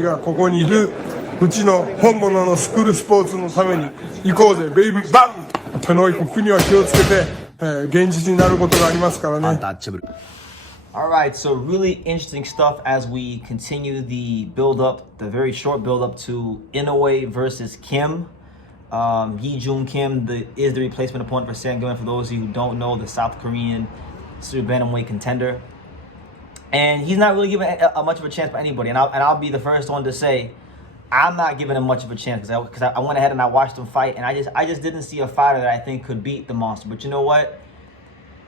がここにいるうちの本物のスクールスポーツのために行こうぜベイビーバンとの国は気をつけて、現実になることがありますからね。Alright, so really interesting stuff as we continue the build-up, the very short build-up to Inoue versus Kim. Yijun Kim is the replacement opponent for Sam Gilman. For those of you who don't know, the South Korean super bantamweight contender. And he's not really given much of a chance by anybody. And I'll be the first one to say, I'm not giving him much of a chance because I went ahead and I watched him fight, and I just didn't see a fighter that I think could beat the monster. But you know what?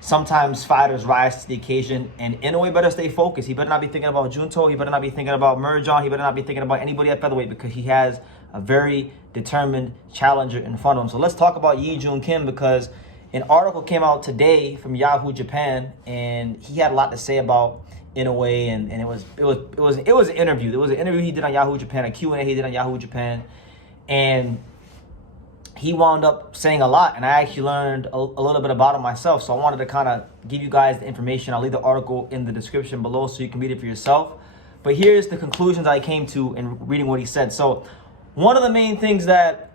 Sometimes fighters rise to the occasion, and Inoue better stay focused. He better not be thinking about Junto. He better not be thinking about Merjon. He better not be thinking about anybody at featherweight because he has a very determined challenger in front of him. So let's talk about Yijun Kim because an article came out today from Yahoo Japan, and he had a lot to say about Inoue, and it was an interview. It was an interview he did on Yahoo Japan, a Q&A he did on Yahoo Japan, and he wound up saying a lot, and I actually learned a little bit about him myself. So I wanted to kind of give you guys the information. I'll leave the article in the description below so you can read it for yourself. But here's the conclusions I came to in reading what he said. So one of the main things that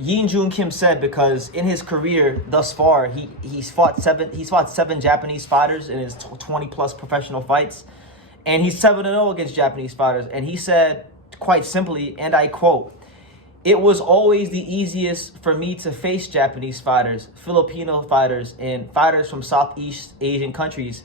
Yijun Kim said, because in his career thus far, he's fought seven Japanese fighters in his 20+ professional fights, and he's 7-0 against Japanese fighters. And he said, quite simply, and I quote, "It was always the easiest for me to face Japanese fighters, Filipino fighters, and fighters from Southeast Asian countries.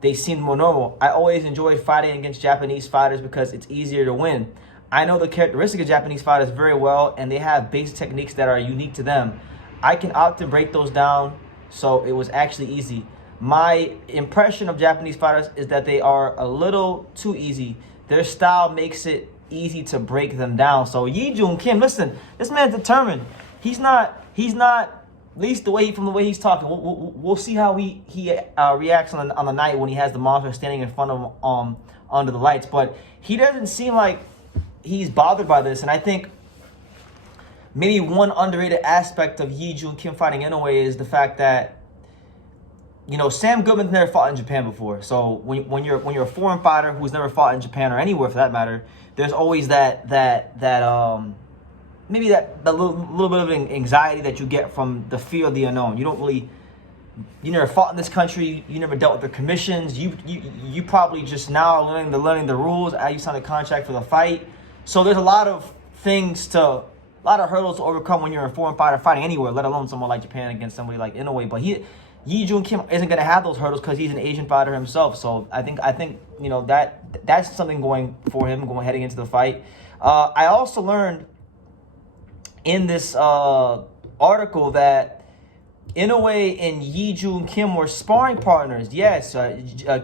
They seemed more normal. I always enjoyed fighting against Japanese fighters because it's easier to win. I know the characteristics of Japanese fighters very well, and they have basic techniques that are unique to them. I can often break those down, so it was actually easy. My impression of Japanese fighters is that they are a little too easy. Their style makes it easy to break them down." So Yijun Kim, listen, this man's determined. He's not at least from the way he's talking. We'll see how he reacts on the night when he has the monster standing in front of him under the lights. But he doesn't seem like he's bothered by this, and I think maybe one underrated aspect of Yijun Kim fighting Inoue is the fact that, you know, Sam Goodman's never fought in Japan before. So when you're a foreign fighter who's never fought in Japan or anywhere for that matter, there's always that maybe that little bit of anxiety that you get from the fear of the unknown. You never fought in this country. You never dealt with the commissions. You probably just now are learning the rules. You signed a contract for the fight. So there's a lot of hurdles to overcome when you're a foreign fighter fighting anywhere, let alone someone like Japan against somebody like Inoue. But Yijun Kim isn't going to have those hurdles because he's an Asian fighter himself. So I think you know that's something going for him heading into the fight. I also learned in this article that Inoue and Yijun Kim were sparring partners. Yes,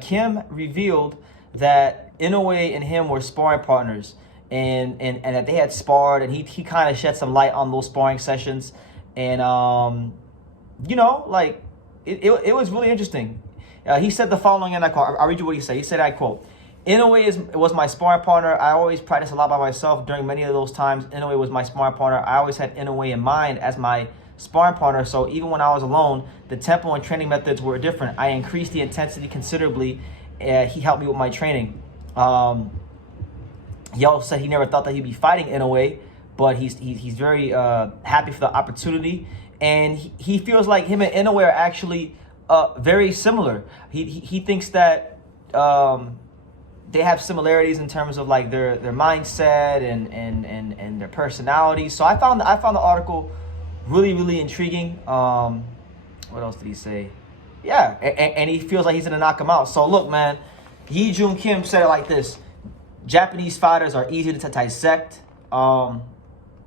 Kim revealed that Inoue and him were sparring partners, and that they had sparred, and he kind of shed some light on those sparring sessions, and you know, like it was really interesting. He said the following, and I quote. I'll read you what he said. He said, I quote, "Inoue was my sparring partner. I always practiced a lot by myself. During many of those times, Inoue was my sparring partner. I always had Inoue in mind as my sparring partner, so even when I was alone, the tempo and training methods were different. I increased the intensity considerably. He helped me with my training." He also said he never thought that he'd be fighting Inoue, but he's very happy for the opportunity, and he feels like him and Inoue are actually very similar. He thinks that they have similarities in terms of like their mindset and their personalities. So I found the article really intriguing. What else did he say? Yeah, and he feels like he's gonna knock him out. So look, man, Yijun Kim said it like this: Japanese fighters are easy to dissect.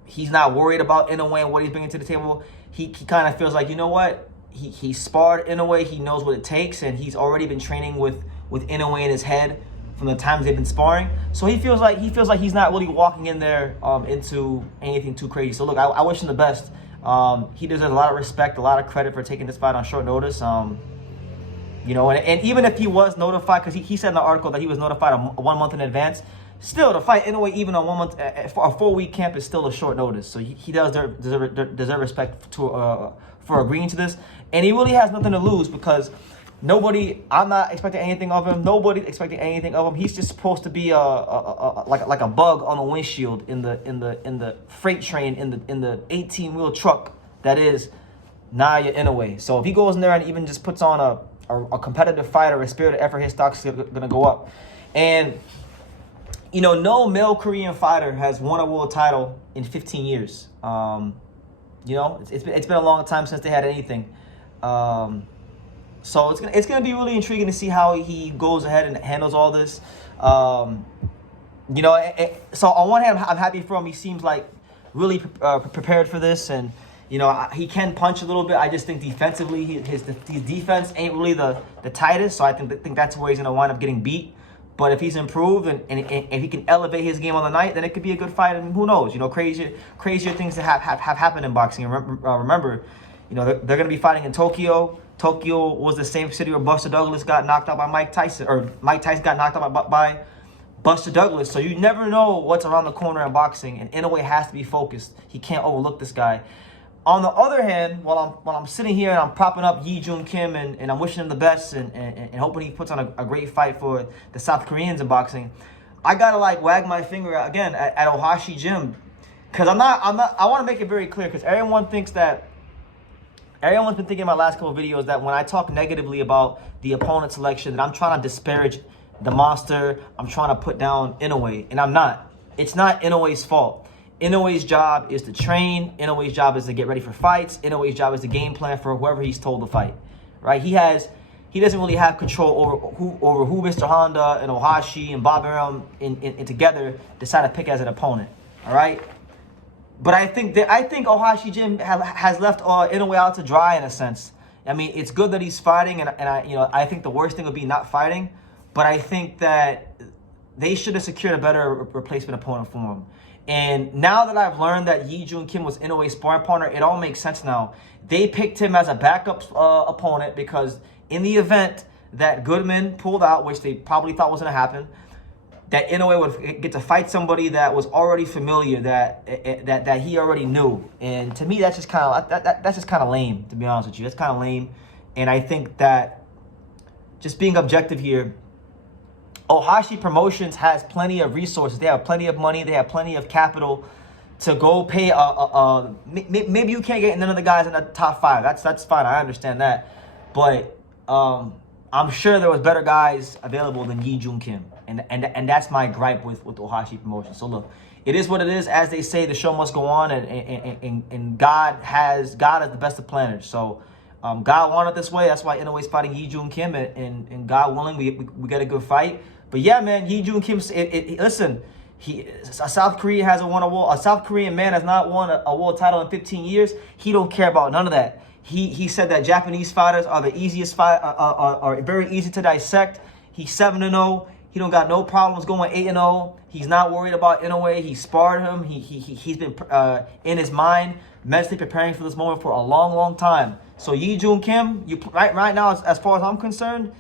He's not worried about Inoue and what he's bringing to the table. He kind of feels like, you know what? He sparred Inoue. He knows what it takes, and he's already been training with Inoue in his head from the times they've been sparring. So he feels like he's not really walking in there into anything too crazy. So look, I wish him the best. He deserves a lot of respect, a lot of credit for taking this fight on short notice. You know, and even if he was notified, because he said in the article that he was notified 1 month in advance, still to fight Inoue even on 1 month for a 4-week camp is still a short notice. So he does deserve respect for agreeing to this, and he really has nothing to lose because I'm not expecting anything of him. Nobody's expecting anything of him. He's just supposed to be like a bug on the windshield in the freight train in the 18-wheel truck that is Naoya Inoue. So if he goes in there and even just puts on a competitive fight or a spirited effort, his stock's gonna go up. And you know, no male Korean fighter has won a world title in 15 years. You know, it's been a long time since they had anything. So it's gonna be really intriguing to see how he goes ahead and handles all this. You know, so on one hand, I'm happy for him. He seems like really prepared for this, and you know, he can punch a little bit. I just think defensively, his defense ain't really the tightest. So I think that's where he's gonna wind up getting beat. But if he's improved and if he can elevate his game on the night, then it could be a good fight. And who knows? You know, crazier things that have happened in boxing. Remember, you know, they're going to be fighting in Tokyo. Tokyo was the same city where Buster Douglas got knocked out by Mike Tyson, or Mike Tyson got knocked out by Buster Douglas. So you never know what's around the corner in boxing, and Inoue has to be focused. He can't overlook this guy. On the other hand, while I'm sitting here and I'm propping up Yijun Kim and I'm wishing him the best and hoping he puts on a great fight for the South Koreans in boxing, I gotta like wag my finger again at Ohashi Gym, because I want to make it very clear, because everyone's been thinking in my last couple of videos that when I talk negatively about the opponent selection, that I'm trying to disparage the monster, I'm trying to put down Inoue, and I'm not. It's not Inoue's fault. Inoue's job is to train. Inoue's job is to get ready for fights. Inoue's job is to game plan for whoever he's told to fight, right? He doesn't really have control over who Mr. Honda and Ohashi and Bob Arum and together decide to pick as an opponent, all right? But I think Ohashi Gym has left Inoue out to dry in a sense. I mean, it's good that he's fighting, and I think the worst thing would be not fighting, but I think that they should have secured a better replacement opponent for him. And now that I've learned that Yijun Kim was Inoue's sparring partner, it all makes sense now. They picked him as a backup opponent because in the event that Goodman pulled out, which they probably thought was going to happen, that Inoue would get to fight somebody that was already familiar, that he already knew. And to me, that's just kind of lame, to be honest with you. That's kind of lame. And I think that just being objective here, Ohashi Promotions has plenty of resources. They have plenty of money. They have plenty of capital to go pay. Maybe you can't get none of the guys in the top 5. That's fine. I understand that. But I'm sure there was better guys available than Yijun Kim. And that's my gripe with Ohashi Promotions. So look, it is what it is. As they say, the show must go on, and God is the best of planners. So God wanted it this way. That's why Inoue's fighting Yijun Kim, and God willing, we get a good fight. But yeah, man, Yijun Kim. Listen, a South Korean a South Korean man has not won a world title in 15 years. He don't care about none of that. He said that Japanese fighters are the easiest are very easy to dissect. He's 7-0. He don't got no problems going 8-0. He's not worried about Inoue. He sparred him. He's been in his mind mentally preparing for this moment for a long time. So Yijun Kim, right now, as far as I'm concerned,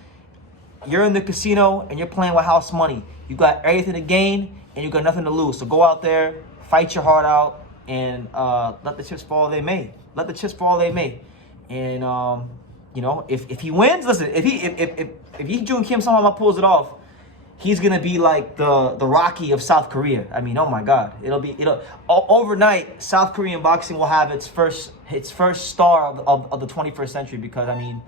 you're in the casino and you're playing with house money. You got everything to gain and you got nothing to lose. So go out there, fight your heart out, and let the chips fall they may. Let the chips fall they may. And you know, if he wins, listen, if Yijun Kim somehow pulls it off, he's gonna be like the Rocky of South Korea. I mean, oh my God, overnight South Korean boxing will have its first star of the 21st century, because I mean,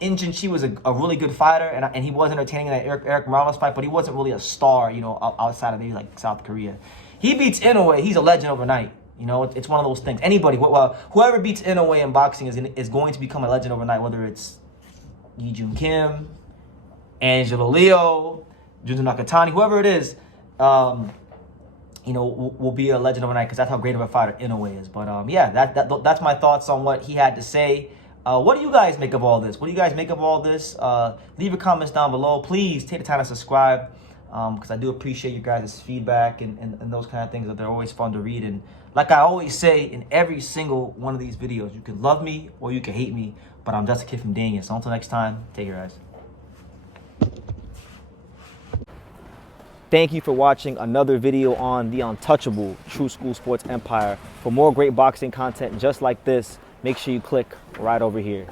Injun Chi was a really good fighter, and he was entertaining in that Eric Morales fight, but he wasn't really a star, you know, outside of maybe like South Korea. He beats Inoue, he's a legend overnight. You know, it's one of those things. Anybody, whoever beats Inoue in boxing is going to become a legend overnight, whether it's Yijun Kim, Angelo Leo, Junto Nakatani, whoever it is, you know, will be a legend overnight, because that's how great of a fighter Inoue is. But yeah, that's my thoughts on what he had to say. What do you guys make of all this? What do you guys make of all this? Leave your comments down below. Please take the time to subscribe, because I do appreciate you guys' feedback and those kind of things, that they're always fun to read. And like I always say in every single one of these videos, you can love me or you can hate me, but I'm just a kid from Daniel. So until next time, take care, guys. Thank you for watching another video on the untouchable True School Sports Empire. For more great boxing content just like this, make sure you click right over here.